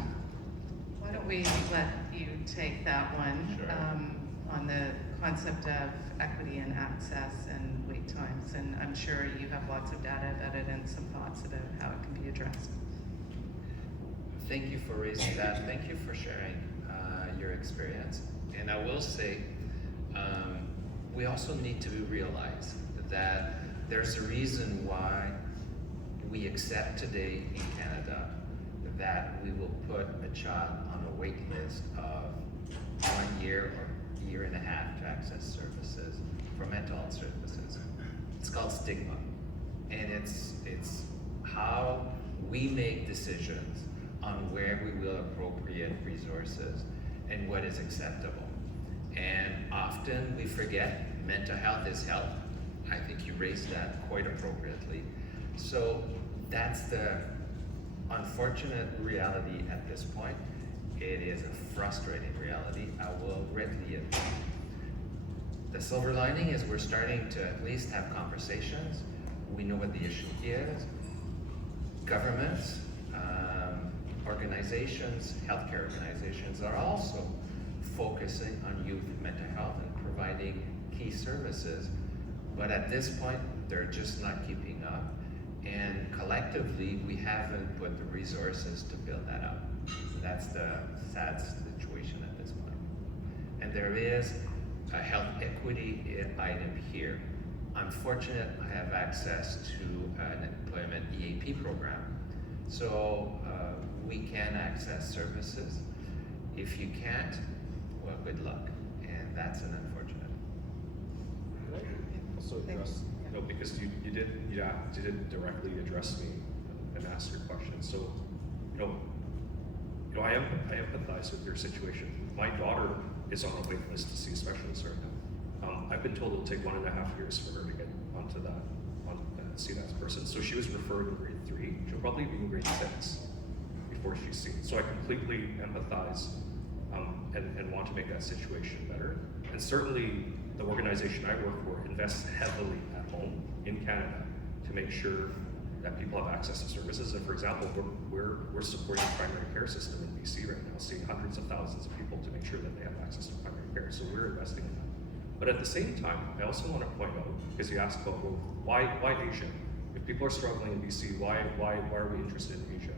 Why don't we let you take that one? Sure. On the concept of equity and access and wait times, and I'm sure you have lots of data about it and some thoughts about how it can be addressed. Thank you for raising that. Thank you for sharing your experience. And I will say, we also need to realize that there's a reason why we accept today in Canada that we will put a child on a wait list of 1 year or year and a half to access services for mental health services. It's called stigma, and it's how we make decisions on where we will appropriate resources and what is acceptable. And often we forget mental health is health. I think you raised that quite appropriately. So that's the unfortunate reality at this point. It is a frustrating reality, I will readily admit. The silver lining is we're starting to at least have conversations. We know what the issue is. Governments, organizations, healthcare organizations are also focusing on youth mental health and providing key services. But at this point, they're just not keeping up. And collectively, we haven't put the resources to build that up. That's the sad situation at this point. And there is a health equity item here. I'm fortunate I have access to an employment EAP program. So we can access services. If you can't, well, good luck, and that's an unfortunate. Can I also address, no, because you didn't directly address me and ask your question. So, I empathize with your situation. My daughter is on a wait list to see a specialist right now. I've been told it'll take 1.5 years for her to get onto that, see that person. So she was referred in grade 3. She'll probably be in grade 6 before she's seen. So I completely empathize and want to make that situation better. And certainly the organization I work for invests heavily at home in Canada to make sure that people have access to services. And for example, we're supporting the primary care system in BC right now, seeing hundreds of thousands of people to make sure that they have access to primary care. So we're investing in that. But at the same time, I also want to point out, because you asked about, well, why Asia? If people are struggling in BC, why are we interested in Asia?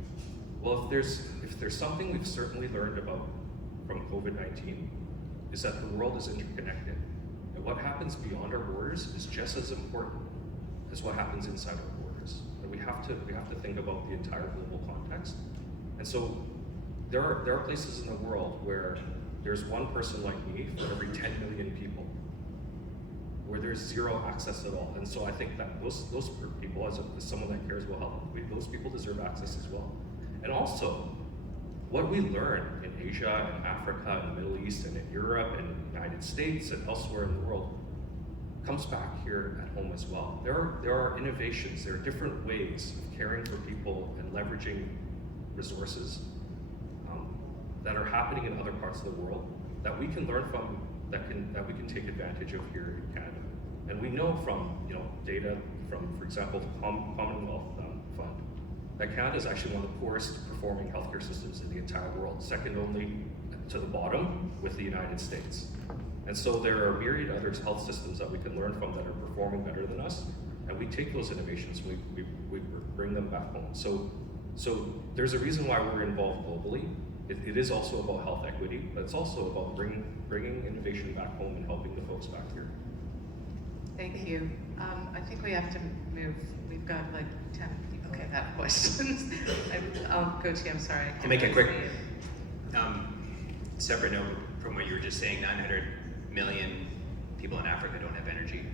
Well, if there's something we've certainly learned about from COVID-19, is that the world is interconnected. And what happens beyond our borders is just as important as what happens inside our borders. And we have to think about the entire global context. And so there are places in the world where there's one person like me for every 10 million people, where there's zero access at all. And so I think that those people, as someone that cares about health, those people deserve access as well. And also, what we learn in Asia and Africa and the Middle East and in Europe and the United States and elsewhere in the world comes back here at home as well. There are innovations, there are different ways of caring for people and leveraging resources that are happening in other parts of the world that we can learn from, that we can take advantage of here in Canada. And we know from data from, for example, the Commonwealth Fund, that Canada is actually one of the poorest performing healthcare systems in the entire world, second only to the bottom with the United States. And so there are myriad other health systems that we can learn from that are performing better than us, and we take those innovations, we bring them back home. So there's a reason why we're involved globally. It is also about health equity, but it's also about bringing innovation back home and helping the folks back here. Thank you. I think we have to move. We've got like 10 people that have questions. I'll go to you. I'm sorry. I'll make it quick. Separate note from what you were just saying, 900 million people in Africa don't have energy.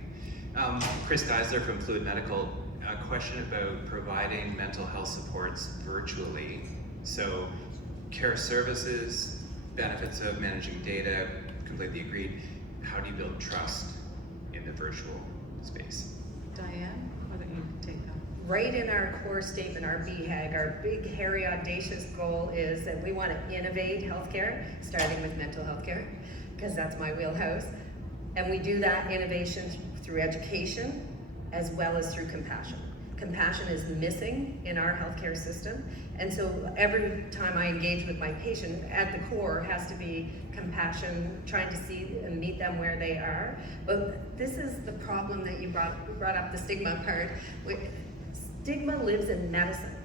Chris Geisler from Fluid Medical, a question about providing mental health supports virtually. So care services, benefits of managing data, completely agreed. How do you build trust in the virtual space? Diane, why don't you take that? Right in our core statement, our BHAG, our big, hairy, audacious goal is that we want to innovate healthcare, starting with mental health care, because that's my wheelhouse. And we do that innovation through education as well as through compassion. Compassion is missing in our healthcare system. And so every time I engage with my patient, at the core has to be compassion, trying to see and meet them where they are. But this is the problem that you brought up, the stigma part. Stigma lives in medicine.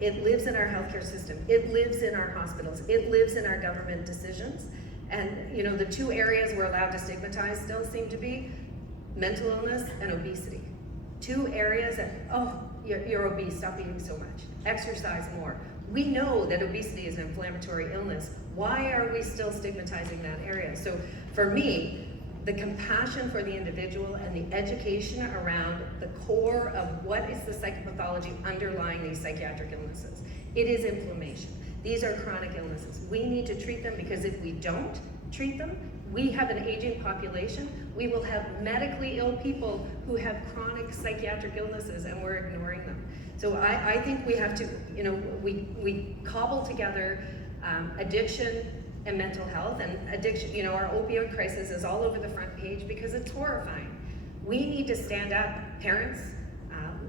It lives in our healthcare system. It lives in our hospitals. It lives in our government decisions. And the two areas we're allowed to stigmatize still seem to be mental illness and obesity. Two areas that, you're obese, stop eating so much. Exercise more. We know that obesity is an inflammatory illness. Why are we still stigmatizing that area? So for me, the compassion for the individual and the education around the core of what is the psychopathology underlying these psychiatric illnesses. It is inflammation. These are chronic illnesses. We need to treat them, because if we don't treat them, we have an aging population. We will have medically ill people who have chronic psychiatric illnesses, and we're ignoring them. So I think we have to, we cobble together addiction and mental health, and addiction, our opioid crisis is all over the front page because it's horrifying. We need to stand up. Parents,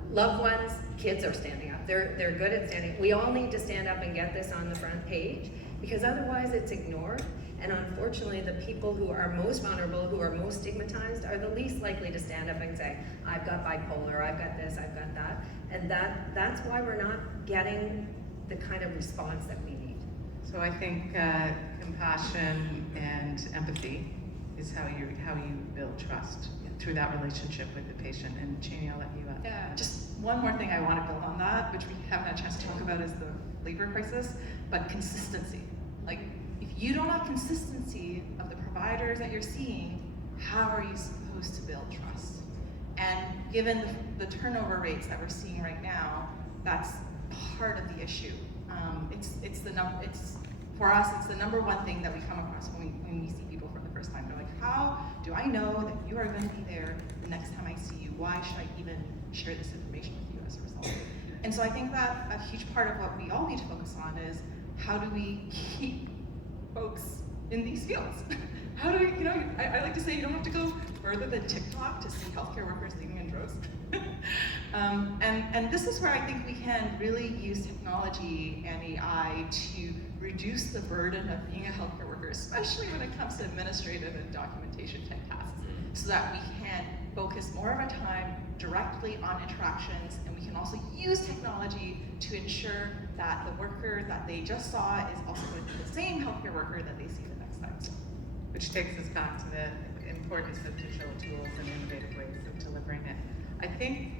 loved ones, kids are standing up. They're good at standing. We all need to stand up and get this on the front page, because otherwise it's ignored. And unfortunately, the people who are most vulnerable, who are most stigmatized, are the least likely to stand up and say, I've got bipolar, I've got this, I've got that. And that's why we're not getting the kind of response that we need. So I think compassion and empathy is how you build trust through that relationship with the patient. And Chenny, I'll let you up. Yeah, just one more thing I want to build on that, which we haven't had a chance to talk about, is the labor crisis, but consistency. Like, if you don't have consistency of the providers that you're seeing, how are you supposed to build trust? And given the turnover rates that we're seeing right now, that's part of the issue. For us, it's the number one thing that we come across when we see people for the first time. They're like, how do I know that you are going to be there the next time I see you? Why should I even share this information with you as a result? And so I think that a huge part of what we all need to focus on is, how do we keep folks in these fields? How do we, I like to say, you don't have to go further than TikTok to see healthcare workers leaving in droves. And this is where I think we can really use technology and AI to reduce the burden of being a healthcare worker, especially when it comes to administrative and documentation type tasks, so that we can focus more of our time directly on interactions, and we can also use technology to ensure that the worker that they just saw is also going to be the same healthcare worker that they see the next time. Which takes us back to the importance of digital tools and innovative ways of delivering it. I think,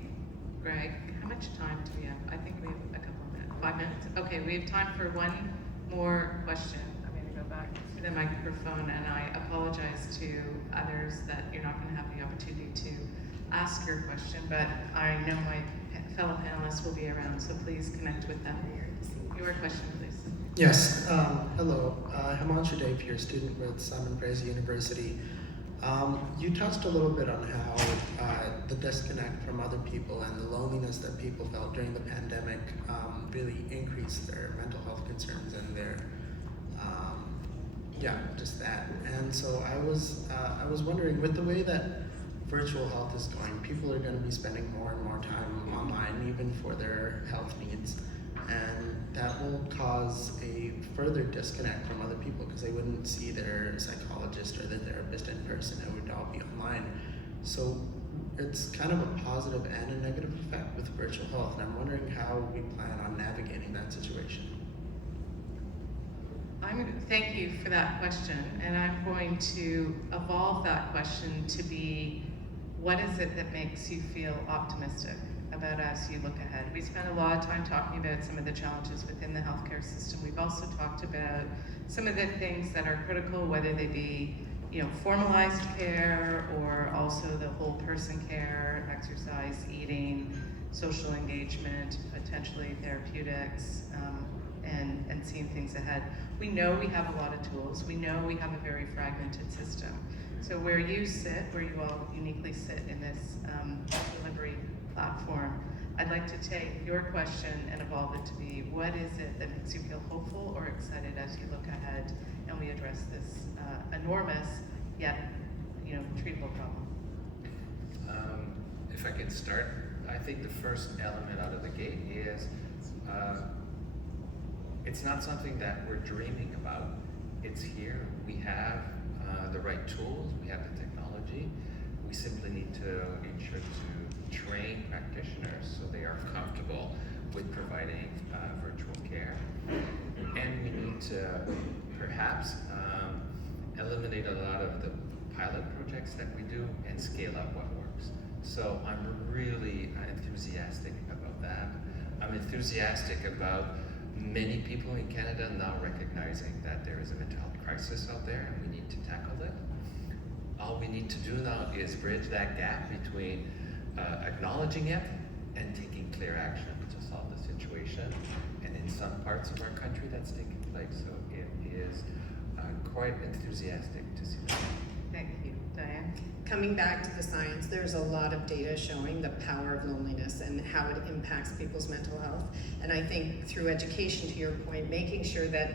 Greg, how much time do we have? I think we have a couple of minutes, 5 minutes? Okay, we have time for one more question. I'm gonna go back to the microphone, and I apologize to others that you're not gonna have the opportunity to ask your question, but I know my fellow panelists will be around, so please connect with them. Your question, please. Yes, hello. Himanshu Dev here, student with Simon Fraser University. You touched a little bit on how the disconnect from other people and the loneliness that people felt during the pandemic really increased their mental health concerns and their, just that. And so I was wondering, with the way that virtual health is going, people are going to be spending more and more time online, even for their health needs. And that will cause a further disconnect from other people, because they wouldn't see their psychologist or their therapist in person. It would all be online. So it's kind of a positive and a negative effect with virtual health, and I'm wondering how we plan on navigating that situation. Thank you for that question, and I'm going to evolve that question to be, what is it that makes you feel optimistic about as you look ahead? We spent a lot of time talking about some of the challenges within the healthcare system. We've also talked about some of the things that are critical, whether they be, formalized care, or also the whole person care, exercise, eating, social engagement, potentially therapeutics, and seeing things ahead. We know we have a lot of tools. We know we have a very fragmented system. So where you sit, where you all uniquely sit in this delivery platform, I'd like to take your question and evolve it to be, what is it that makes you feel hopeful or excited as you look ahead and we address this enormous yet treatable problem? If I could start, I think the first element out of the gate is it's not something that we're dreaming about. It's here. We have the right tools, we have the technology. We simply need to ensure to train practitioners so they are comfortable with providing virtual care. And we need to perhaps eliminate a lot of the pilot projects that we do and scale up what works. So I'm really enthusiastic about that. I'm enthusiastic about many people in Canada now recognizing that there is a mental health crisis out there and we need to tackle it. All we need to do now is bridge that gap between acknowledging it and taking clear action to solve the situation. And in some parts of our country that's taking place, so it is quite enthusiastic to see that. Thank you. Diane? Coming back to the science, there's a lot of data showing the power of loneliness and how it impacts people's mental health. And I think through education, to your point, making sure that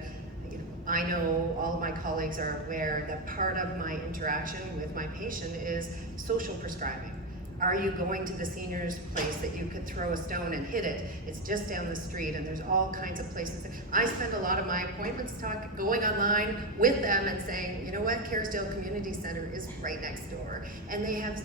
I know all of my colleagues are aware that part of my interaction with my patient is social prescribing. Are you going to the seniors place that you could throw a stone and hit it? It's just down the street, and there's all kinds of places. I spend a lot of my appointments going online with them and saying, you know what, Kerrisdale Community Center is right next door. And they have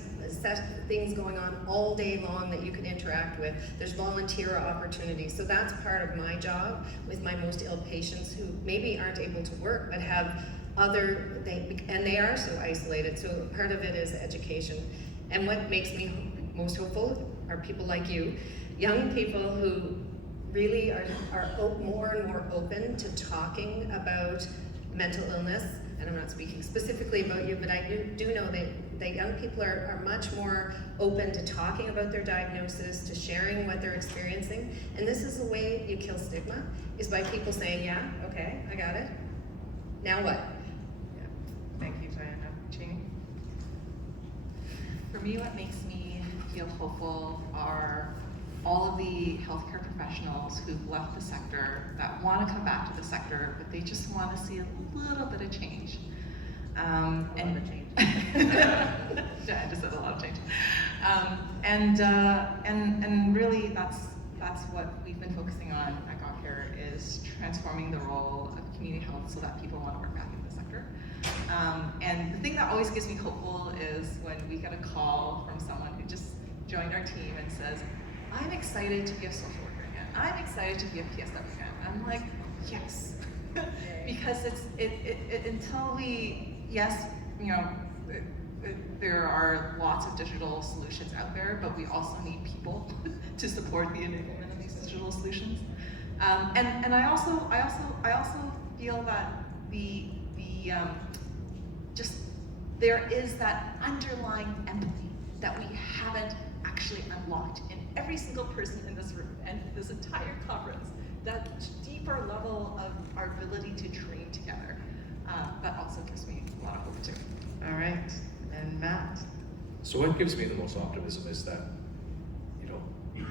things going on all day long that you can interact with. There's volunteer opportunities. So that's part of my job with my most ill patients who maybe aren't able to work but have and they are so isolated, so part of it is education. And what makes me most hopeful are people like you, young people who really are more and more open to talking about mental illness. And I'm not speaking specifically about you, but I do know that young people are much more open to talking about their diagnosis, to sharing what they're experiencing. And this is the way you kill stigma, is by people saying, yeah, okay, I got it. Now what? Yeah. Thank you, Diana. Chenny? For me, what makes me feel hopeful are all of the healthcare professionals who've left the sector that want to come back to the sector, but they just want to see a little bit of change. A lot of change. Yeah, I just said a lot of change. And really, that's what we've been focusing on at Gotcare, is transforming the role of community health so that people want to work back in the sector. And the thing that always gives me hopeful is when we get a call from someone who just joined our team and says, I'm excited to be a social worker again. I'm excited to be a PSW again. I'm like, yes. Because until we, yes, you know, there are lots of digital solutions out there, but we also need people to support the enablement of these digital solutions. And I also feel that just there is that underlying empathy that we haven't actually unlocked in every single person in this room and this entire conference. That deeper level of our ability to train together, that also gives me a lot of hope too. All right, and Matt? So what gives me the most optimism is that, you know,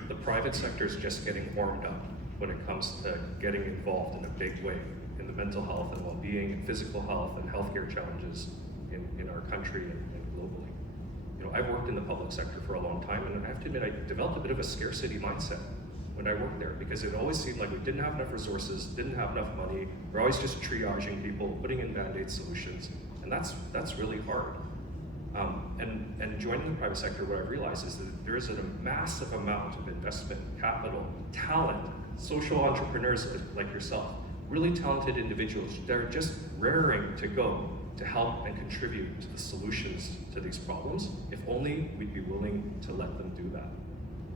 the private sector is just getting warmed up when it comes to getting involved in a big way in the mental health and well-being and physical health and healthcare challenges in our country and globally. You know, I've worked in the public sector for a long time, and I have to admit, I developed a bit of a scarcity mindset when I worked there, because it always seemed like we didn't have enough resources, didn't have enough money. We're always just triaging people, putting in band-aid solutions, and that's really hard. And joining the private sector, what I've realized is that there is a massive amount of investment, capital, talent, social entrepreneurs like yourself, really talented individuals that are just raring to go to help and contribute to the solutions to these problems, if only we'd be willing to let them do that.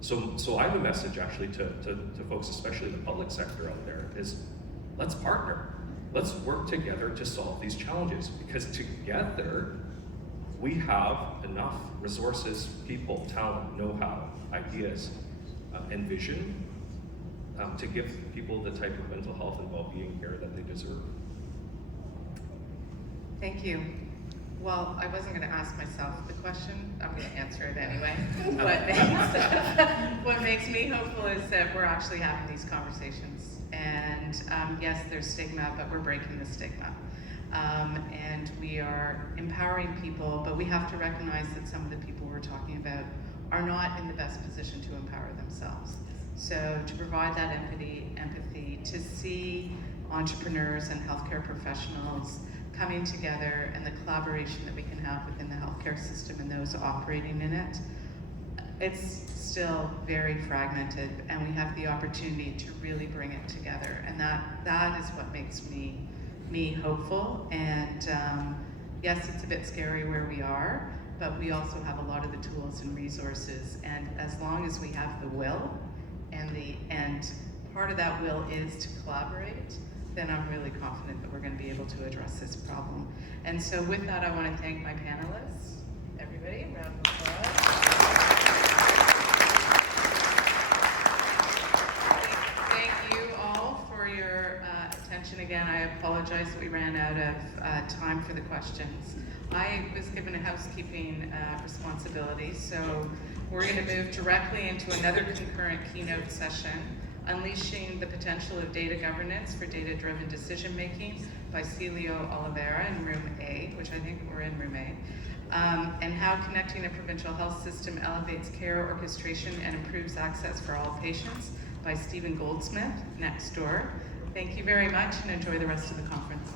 So I have a message actually to folks, especially the public sector out there, is let's partner. Let's work together to solve these challenges, because together we have enough resources, people, talent, know-how, ideas, and vision to give people the type of mental health and well-being care that they deserve. Thank you. Well, I wasn't going to ask myself the question. I'm going to answer it anyway. What makes me hopeful is that we're actually having these conversations. And yes, there's stigma, but we're breaking the stigma. And we are empowering people, but we have to recognize that some of the people we're talking about are not in the best position to empower themselves. So to provide that empathy, to see entrepreneurs and healthcare professionals coming together, and the collaboration that we can have within the healthcare system and those operating in it, it's still very fragmented, and we have the opportunity to really bring it together. And that is what makes me hopeful. And yes, it's a bit scary where we are, but we also have a lot of the tools and resources. And as long as we have the will, and part of that will is to collaborate, then I'm really confident that we're going to be able to address this problem. And so with that, I want to thank my panelists. Everybody, round of applause. Thank you all for your attention again. I apologize that we ran out of time for the questions. I was given a housekeeping responsibility, so we're going to move directly into another concurrent keynote session, Unleashing the Potential of Data Governance for Data-Driven Decision-Making by Celio Oliveira in Room A, which I think we're in Room A, and how connecting a provincial health system elevates care orchestration and improves access for all patients by Stephen Goldsmith, next door. Thank you very much, and enjoy the rest of the conference.